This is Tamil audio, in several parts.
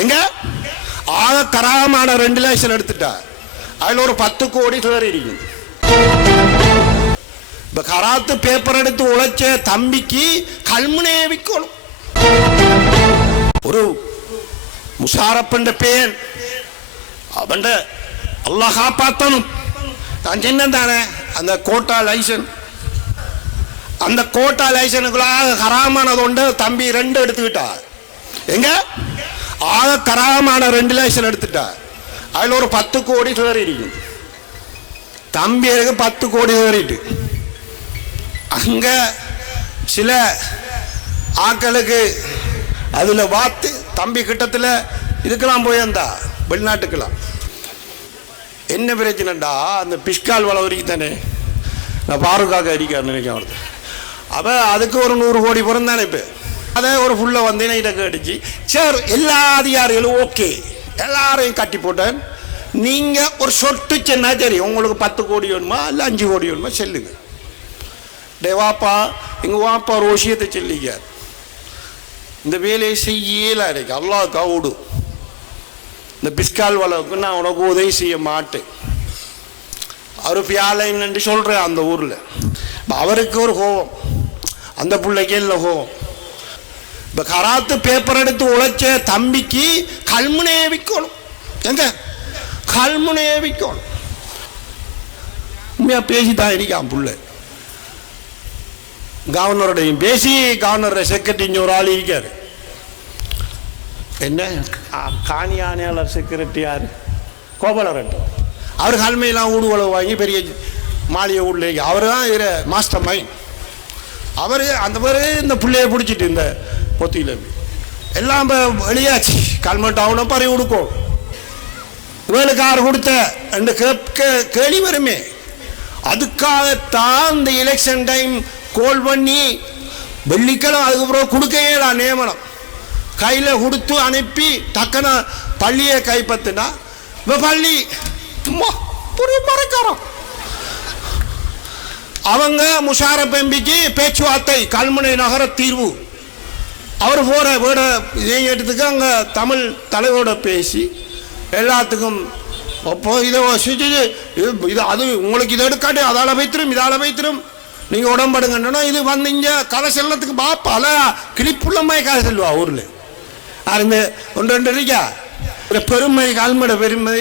எங்க? ஆக கராமான ரெண்டு லட்சம் எடுத்துட்டா. அதுல ஒரு பத்து கோடி தேர் இருக்கும் இப்ப கராத்து பேப்பர் எடுத்து உழைச்ச தம்பிக்கு கல்முனையை விற்கணும். ஒரு முஷாரப்பண்ட பேன் அவன் அல்லாஹ் காப்பாத்தணும். நான் சின்னம் தானே? அந்த கோட்டா லைசன். அந்த கோட்டா லைசனுக்குள்ளாக ஹராமானது உண்டு. தம்பி ரெண்டு எடுத்துக்கிட்டா. எங்க? ஆக கராமான ரெண்டு லைசன் எடுத்துட்டா அதுல ஒரு பத்து கோடி தேர் இருக்கும் தம்பியருக்கு பத்து கோடி தேறிட்டு அங்க சில ஆக்களுக்கு அதுல வாத்து தம்பி கிட்டத்துல இதுக்கெல்லாம் போயிருந்தா வெளிநாட்டுக்கெல்லாம் என்ன பிரச்சனைடா அந்த பிஷ்கால் வள வரைக்கும் தானே நான் பாருக்காக அடிக்க நினைக்கிறேன் அவருக்கு அதுக்கு ஒரு நூறு கோடி பிறந்தானே இப்போ அதை ஒரு ஃபுல்லாக வந்து நைட்டை கேட்டுச்சு. சரி எல்லா அதிகாரிகளும் ஓகே எல்லாரையும் கட்டி போட்டேன். நீங்கள் ஒரு சொட்டு சென்னா சரி உங்களுக்கு பத்து கோடி வேணுமா இல்லை அஞ்சு கோடி வேணுமா செல்லுங்க. டே வாப்பா எங்கள் வாப்பா ஒரு விஷயத்தை சொல்லிக்கார் இந்த வேலையை செய்யல இருக்கு அல்லாவுக்கா ஓடு இந்த பிஸ்கால் வளவுக்கு நான் உனக்கு உதவி செய்ய மாட்டேன். அவர் பியாலைன்னு சொல்கிறேன் அந்த ஊரில். அவருக்கு ஒரு கோபம். அந்த பிள்ளைக்கே இல்லை கோபம்? இப்போ கராத்து பேப்பர் எடுத்து உழைச்ச தம்பிக்கு கல்முனையே விற்கணும். எங்க? கல்முனையே விற்கணும். உண்மையாக பேசி தான் இருக்கான் புள்ள. கவர்னரோடையும் பேசி கவர்னர் செக்ரட்டரி ஒரு ஆள் இருக்காரு. என்ன? காணி ஆணையாளர் செக்ரட்டரி யார்? கோபாலரன் அவர் கல்மையெல்லாம் ஊடுவளவு வாங்கி பெரிய மாளிகை உள்ள அவர் தான் மாஸ்டர் மைண்ட் அவர் அந்த பேர் இந்த பிள்ளைய பிடிச்சிட்டு இந்த பொத்தியில் எல்லாம் இப்போ வெளியாச்சு கல்ம டவுனை பறி கொடுக்கும் இவளுக்கு கொடுத்த என்று கேட்க கேள்வி வருமே அதுக்காகத்தான் இந்த எலெக்ஷன் டைம் கோல் பண்ணி வெள்ளிக்கிழமை அதுக்கப்புறம் கொடுக்கையே நியமனம் கையில் கொடுத்து அனுப்பி டக்குன பள்ளியை கைப்பற்றினா இப்போ பள்ளி சும்மா ஒரு மறைக்காரம் அவங்க முஷாரப் எம்பிக்கு பேச்சுவார்த்தை கல்முனை நகர தீர்வு அவர் போகிற வீட இதை எடுத்துக்கு அங்கே தமிழ் தலைவரோட பேசி எல்லாத்துக்கும் அப்போ இதை சுஜி இது இது அது உங்களுக்கு இதை எடுக்காட்டி அதால் வைத்திரும் இதால் வைத்திரும். நீங்கள் உடம்படுங்கன்னா இது வந்து இங்கே கதை செல்லத்துக்கு பா பல கிளிப்புள்ளமாய் கதை செல்வா ஊரில். அருந்து ஒன்று ரெண்டு இருக்கா? இந்த பெருமை கால்மட பெருமை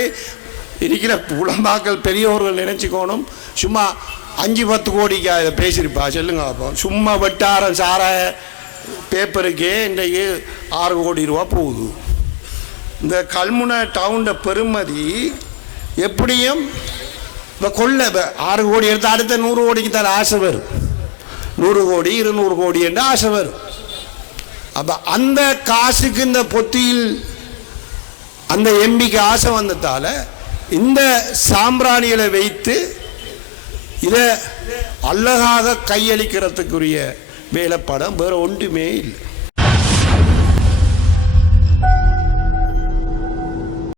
இருக்கிற புலம்பாக்கள் பெரியவர்கள் நினச்சிக்கோணும். சும்மா அஞ்சு பத்து கோடிக்கு இதை பேசியிருப்பா. சொல்லுங்க அப்போ. சும்மா வெட்டாரம் சாராய பேப்பருக்கே இன்றைக்கு ஆறு கோடி ரூபா போகுது. இந்த கல்முனை டவுன பெருமதி எப்படியும் இப்போ கொள்ள ஆறு கோடி எடுத்து அடுத்த நூறு கோடிக்கு தான் ஆசை வரும். நூறு கோடி இருநூறு கோடி என்று ஆசை வரும். அப்போ அந்த காசுக்கு இந்த பொத்தியில் அந்த எம்பிக்கு ஆசை வந்ததால் இந்த சாம்பிராணிகளை வைத்து இதை அழகாக கையளிக்கிறதுக்குரிய வேலைப்படம் வேறு ஒன்றுமே இல்லை.